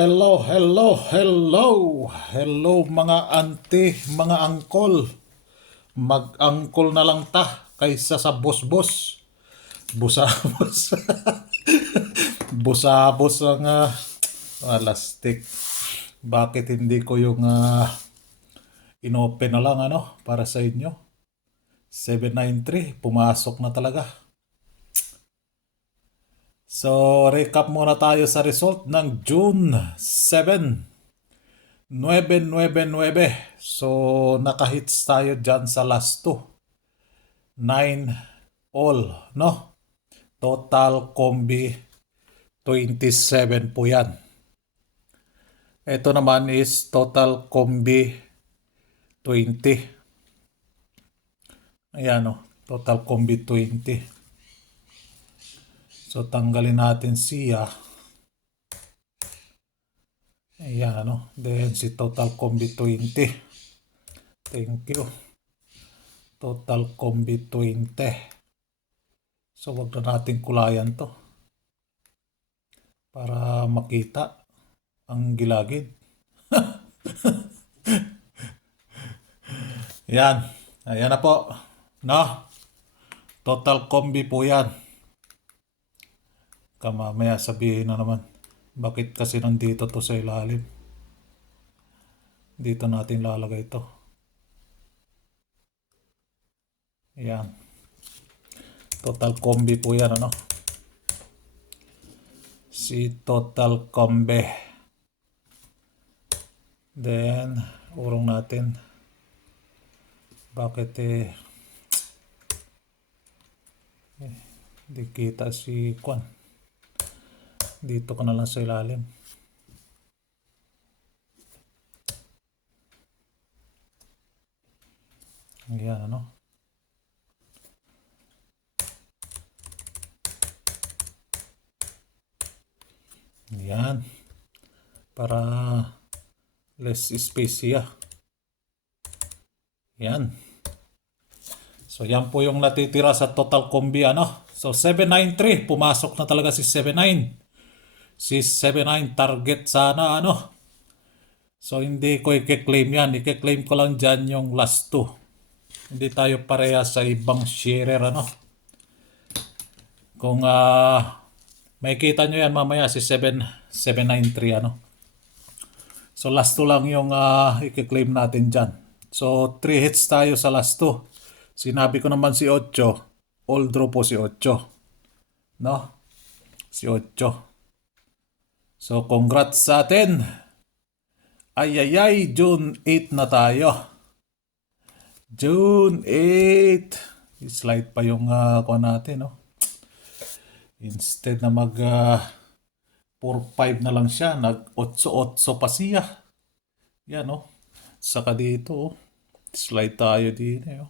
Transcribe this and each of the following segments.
Hello, hello, hello. Hello mga auntie, mga angkol. Mag-angkol na lang ta kaysa sa boss-boss. Busabos. Busabos ang lastik. Bakit hindi ko yung inopen na lang para sa inyo? 793, pumasok na talaga. So, recap muna tayo sa result ng June 7. 999. So, nakahits tayo dyan sa last two. 9 all, no? Total combi 27 po yan. Ito naman is total combi 20. Ayan, no? Total combi 20. So, tanggalin natin siya. Ayan, no? Then, si total combi 20. Thank you. Total combi 20. So, wag na natin kulayan to para makita ang gilagid. Yan. Ayan na po. No? Total combi po yan. Mamaya sabihin na naman. Bakit kasi nandito to sa ilalim? Dito natin lalagay ito. Ayan. Total combi po yan, ano? Si total combi. Then, urong natin. Bakit di kita si Kwan. Dito ka na lang sa ilalim. Ayan, ano? Ayan. Para less space siya. Yan. So, yan po yung natitira sa total combi, ano? So, 793. Pumasok na talaga si 79. Si 79 target sana, ano? So, hindi ko i-claim yan. I-claim ko lang dyan yung last two. Hindi tayo pareha sa ibang sharer, ano? Kung makikita nyo yan mamaya si 793, ano? So, last two lang yung i-claim natin dyan. So, 3 hits tayo sa last two. Sinabi ko naman si 8. All draw po si 8. No? Si 8. So, congrats sa atin. Ay, June 8 na tayo. June 8. I-slide pa yung kuha natin, no? Instead na mag 4-5 na lang siya, nag 8-8 pa siya. Yan, no? Saka dito, oh. Slide tayo din, oh.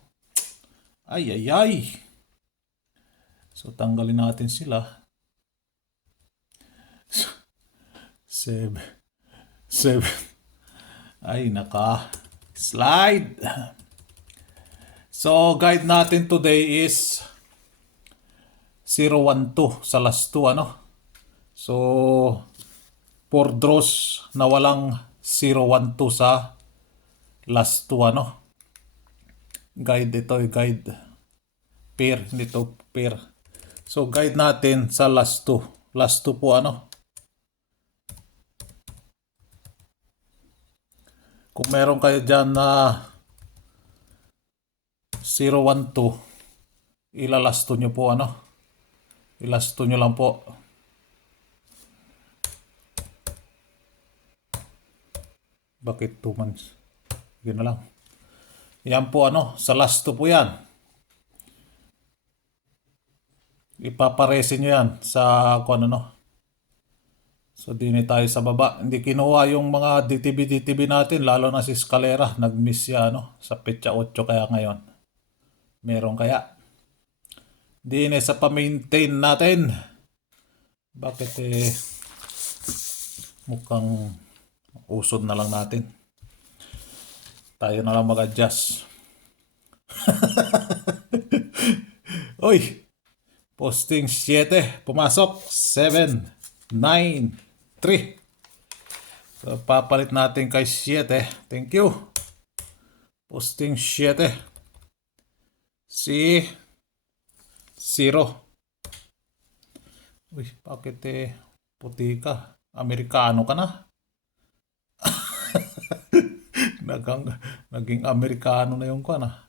Ay. So, tanggalin natin sila. 7. Ay, slide. So, guide natin today is 012 sa last two, ano? So, 4 draws na walang 012 sa last two, ano? Guide ito, guide. Pair, dito pair. So, guide natin sa last two. Last two po, ano? Kung meron kayo dyan na 012, ilalasto nyo po, ano? Ilasto nyo lang po. Bakit 2 months? Yun na lang. Yan po, ano? Sa last 2 po yan. Ipaparesin nyo yan sa kung ano. So, dini tayo sa baba. Hindi kinuha yung mga DTB natin, lalo na si Scalera. Nag-miss siya, ano? Sa petsa 8 kaya ngayon. Meron kaya. Dini sa pa-maintain natin. Bakit mukhang usod na lang natin. Tayo na lang mag-adjust. Uy! Posting 7. Pumasok. 7, 9, 3. So, papalit natin kay 7. Thank you. Posting 7. Si 0. Uy, bakit puti ka? Amerikano ka na? Naging Amerikano na yung ka na.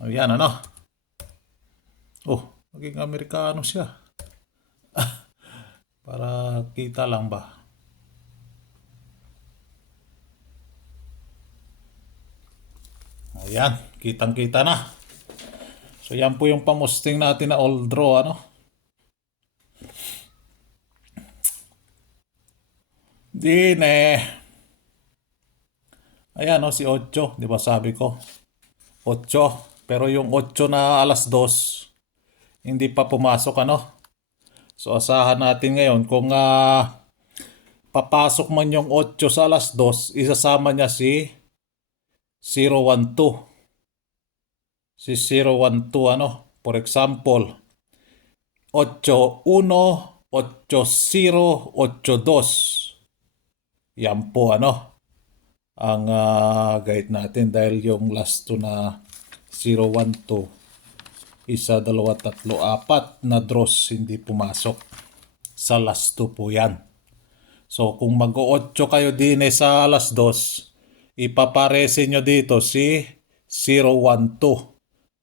Ayan, ano? Oh, naging Amerikano siya. Para kita lang ba? Ayan, kitang-kita na. So, yan po yung pamusting natin na all draw, ano? Din ayan, si 8. Di ba sabi ko? 8. Pero yung 8 na alas 2, hindi pa pumasok, ano? So, asahan natin ngayon kung papasok man yung 8 sa alas 2, isasama niya si 012. Si 012, ano? For example, 81, 80, 82. Yan po, ano? Ang guide natin dahil yung last 2 na 012, 1, 2, 3, 4 na draws hindi pumasok. Sa last 2 po yan. So, kung mag-8 kayo din sa alas 2, ipaparese nyo dito si 012.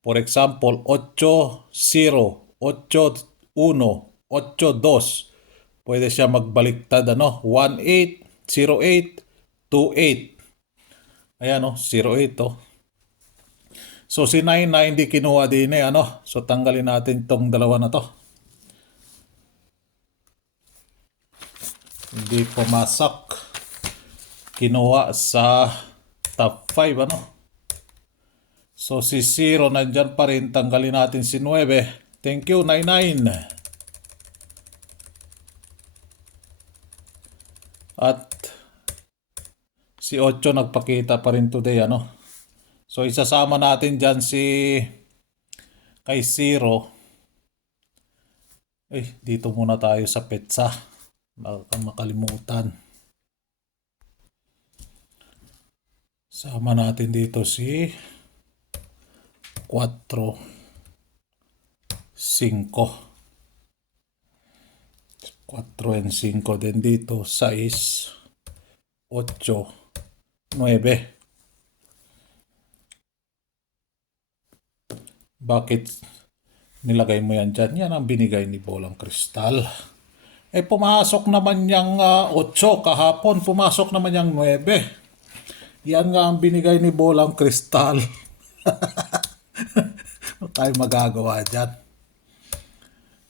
For example, 8, 0, 8, 1, 8, 2. Pwede siya magbaliktad, ano? 1, 8, 0, 8, 2, 8. Ayan, 0, 8, So, si 9 na hindi kinuha din ano? So, tanggalin natin tong dalawa na to. Hindi pumasok. Kinuha sa top 5, ano? So, si 0 nandyan pa rin. Tanggalin natin si 9. Thank you, 99. At si 8 nagpakita pa rin today, ano? So, isasama natin dyan si kay 0. Dito muna tayo sa petsa. Baka makalimutan. Sama natin dito si 4, 5. 4 and 5. Then dito 6, 8, 9. Bakit nilagay mo yan dyan? Yan ang binigay ni Bolang Kristal. Pumasok naman yung 8 kahapon. Pumasok naman yung 9. Yan nga ang binigay ni Bolang Kristal. Ano tayo magagawa dyan?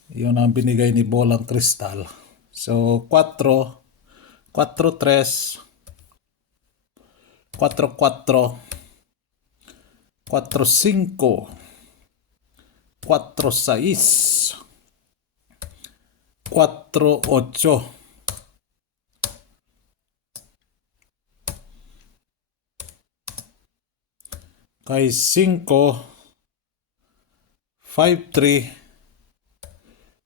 Yun ang binigay ni Bolang Kristal. So, 4, 4, 3, 4, 4, 4, 5, 4, 6, 4, 8. Kay 5, 5, 3,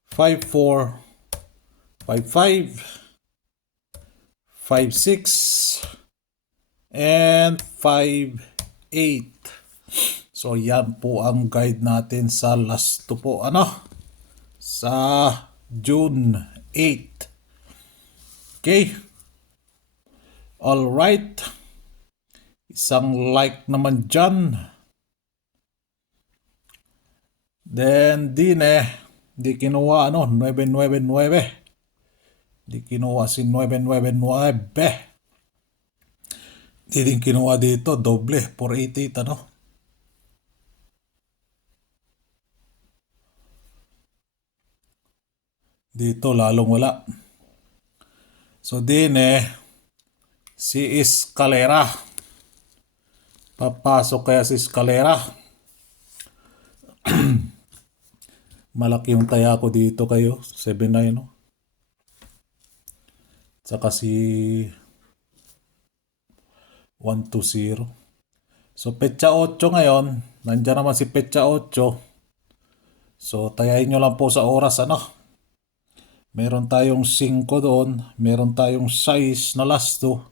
5, 4, 5, 5, 5, 6, and 5, 8. So, yan po ang guide natin sa last 2 po, ano? Sa June 8. Okay? Alright. Isang like naman dyan. Then, di kinuha, 999. Di kinuha si 999. Di din kinuha dito, doble, 488, ano? Dito, lalong wala. So, din si Escalera. Papasok kaya si Escalera. Malaki yung taya ko dito kayo. 7-9, no? Saka si 120. So, petsa 8 ngayon. Nandiyan naman si petsa 8. So, tayahin nyo lang po sa oras, ano? Meron tayong 5 doon, meron tayong 6 na lasto,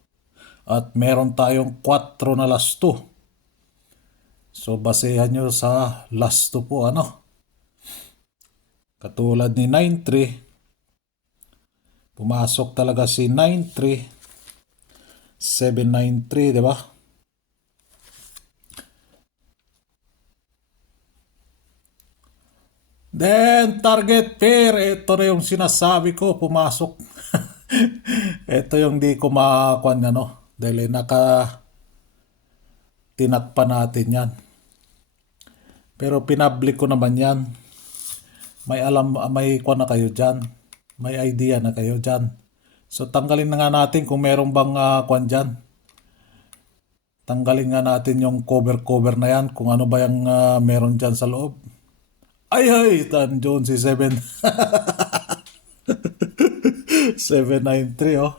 at meron tayong 4 na lasto. So, basehan nyo sa lasto po, ano? Katulad ni 9-3, pumasok talaga si 9-3, 7-9-3, di ba? Then, target pair, ito na yung sinasabi ko, pumasok. Ito yung di ko makakuan, ano, dahil tinakpa natin yan. Pero pinablik ko naman yan. May alam, may kuan na kayo dyan. May idea na kayo dyan. So, tanggalin na nga natin kung meron bang kuan dyan. Tanggalin nga natin yung cover na yan, kung ano ba yung meron dyan sa loob. Ay, tanjon si 793, oh.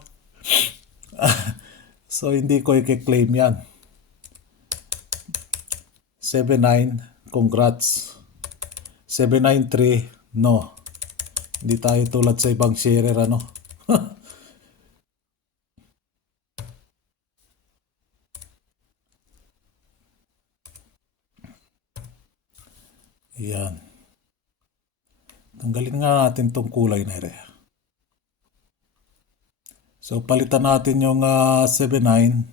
So, hindi ko i-claim yan. 79, congrats. 793, no. Hindi tayo tulad sa ibang sharer, ano. Yan. Tanggalin nga natin tong kulay na rin. So, palitan natin yung 79.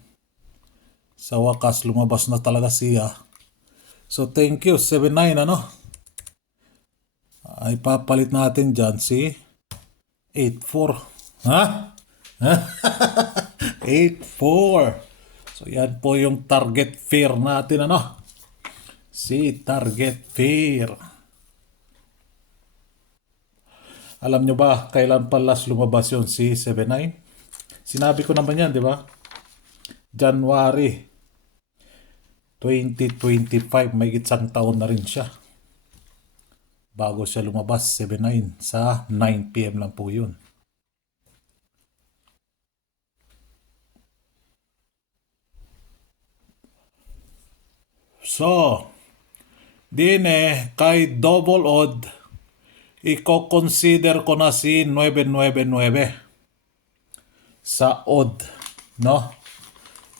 Sa wakas, lumabas na talaga siya. So, thank you, 79, ano? Ay, papalit natin dyan si 84. Ha? 84. So, yan po yung target fair natin, ano? Si target fair. Alam nyo ba, kailan pa last lumabas yun si 79? Sinabi ko naman yan, di ba? January 2025, may isang taon na rin siya. Bago siya lumabas, 79, sa 9 PM lang po yun. So, din kay double odd, i-consider ko na si 999 sa odd, no?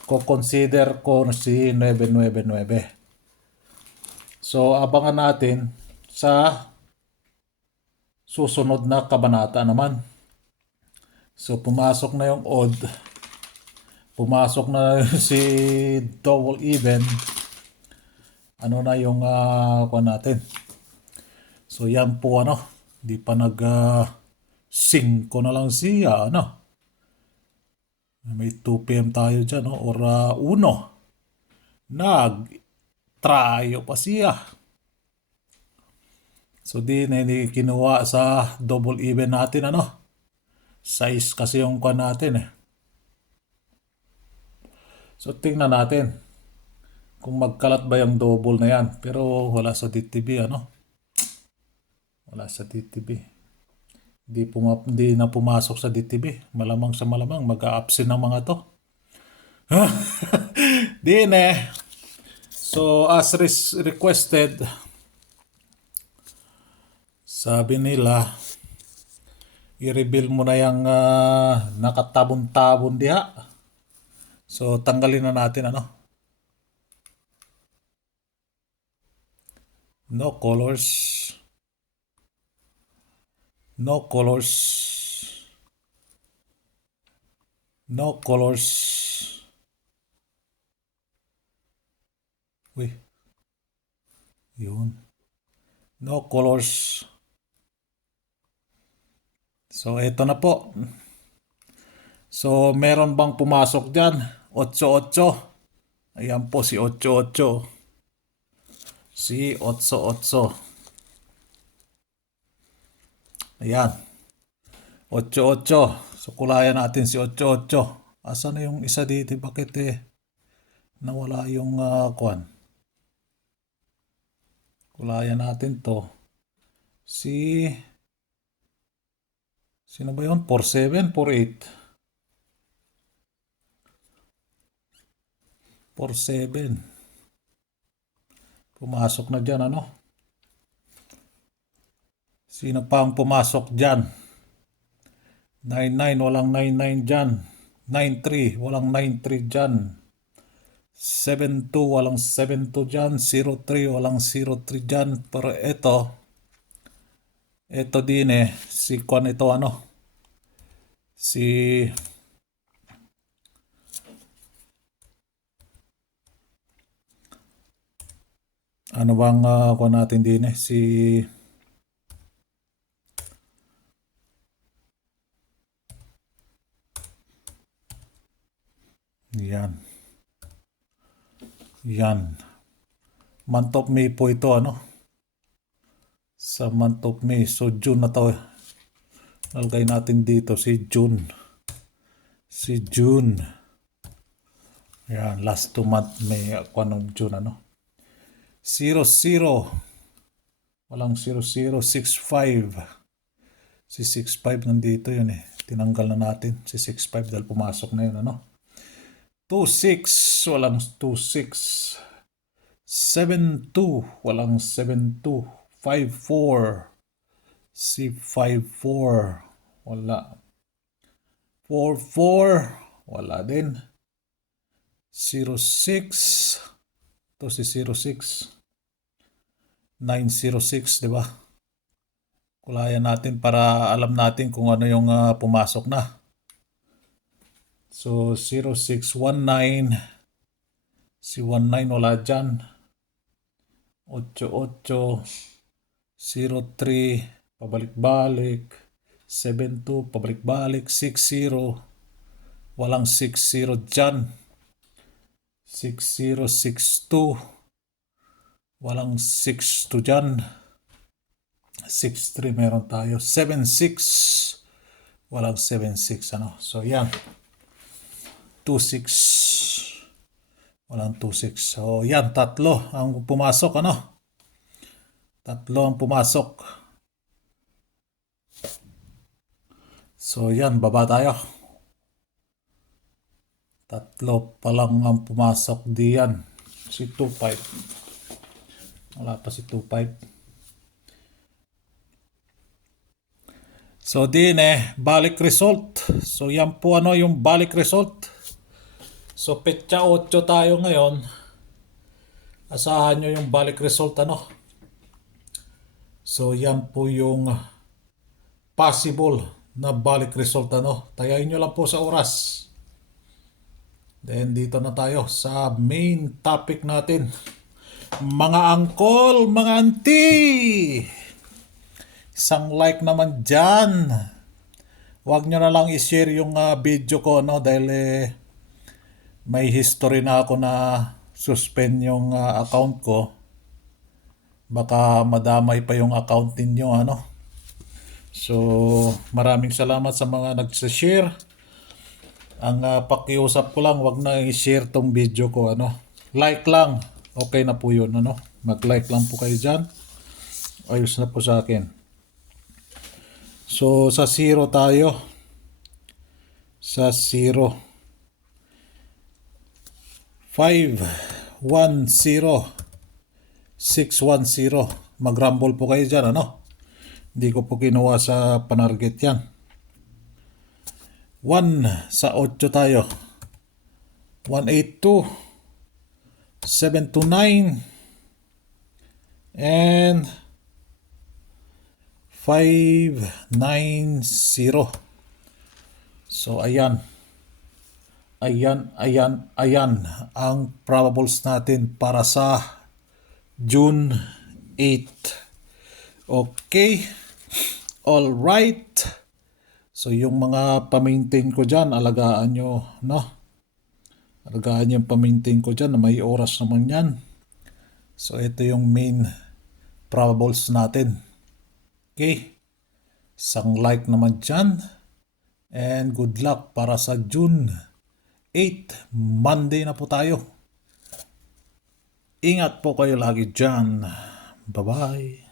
Ko-consider ko si 999. So, abangan natin sa susunod na kabanata naman. So, pumasok na yung odd. Pumasok na si double even. Ano na yung natin. So, yan po, ano. Di pa 5 na lang siya, ano. May 2 PM tayo dyan, no? Or 1. Nag-tryo pa siya. So, hindi kinuha sa double even natin, ano. Size kasi yung kuha natin, eh. So, tingnan natin kung magkalat ba yung double na yan. Pero wala sa DTB, ano. Wala sa DTB. Hindi na pumasok sa DTB. Malamang sa malamang mag-a-absent ng mga to. Din So, as requested, sabi nila, i-reveal mo na yung nakatabon-tabon diha. So, tanggalin na natin, ano. No colors. No colors. No colors. Uy. Yun. No colors. So, ito na po. So, meron bang pumasok dyan? 88. Ayan po si 88. Si 88. Ayan. 88. So, kulayan natin si 88. Asa na yung isa dito? Bakit nawala yung kuan? Kulayan natin to. Sino ba yun? 47, 48. 47. Pumasok na dyan, ano? Sino pa ang pumasok dyan? 99, walang 99 dyan. 93, walang 93 dyan. 72, walang 72 dyan. 03, walang 03 dyan. Pero ito din si Kwan ito si ano bang Kwan natin din si yan month of May po ito sa month of May. So June na to. Nalagay natin dito si June. Yan, last 2 month May Kwan ng June 00, walang 0065. Si 65 nandito yun tinanggal na natin si 65 dahil pumasok na yun 26, walang 26. 72, walang 72. 54, si 54 wala. 44, wala din. 06, to si 06. 906, di ba? Kulayan natin para alam natin kung ano yung pumasok na. So 0619, si 19 wala dyan. 88, 03, pabalik-balik. 72, pabalik-balik. 60, walang 60 dyan. 6062, walang 62 dyan. 63 meron tayo. 76, walang 76 So yan, 26, walang 26. So yan, tatlo ang pumasok tatlo ang pumasok. So yan, baba tayo. Tatlo pa lang ang pumasok diyan. Si 25. Wala pa si 25. So din balik result. So yan po yung balik result. So petsa 8 tayo ngayon. Asahan nyo yung balik result So yan po yung possible na balik result Tayain nyo lang po sa oras. Then dito na tayo sa main topic natin. Mga angkol, mga auntie, isang like naman dyan. Huwag nyo na lang i-share yung video ko dahil may history na ako na suspend yung account ko. Baka madamay pa yung account ninyo So maraming salamat sa mga nag-share. Ang pakiusap ko lang, wag na i-share tong video ko like lang, okay na po yun mag-like lang po kayo dyan, ayos na po sa akin. So sa 0 tayo, sa 0, 510, 610, mag-rumble po kayo dyan hindi ko po kinuha sa panarget yan. 1 sa 8 tayo, 182, 729, and 590. So ayan ang probables natin para sa June 8. Okay, all right. So yung mga pa-maintain ko dyan, alagaan nyo alagaan yung pa-maintain ko dyan na may oras naman yan. So ito yung main probables natin. Okay, isang like naman dyan, and good luck para sa June 8, Monday na po tayo. Ingat po kayo lagi dyan. Bye bye.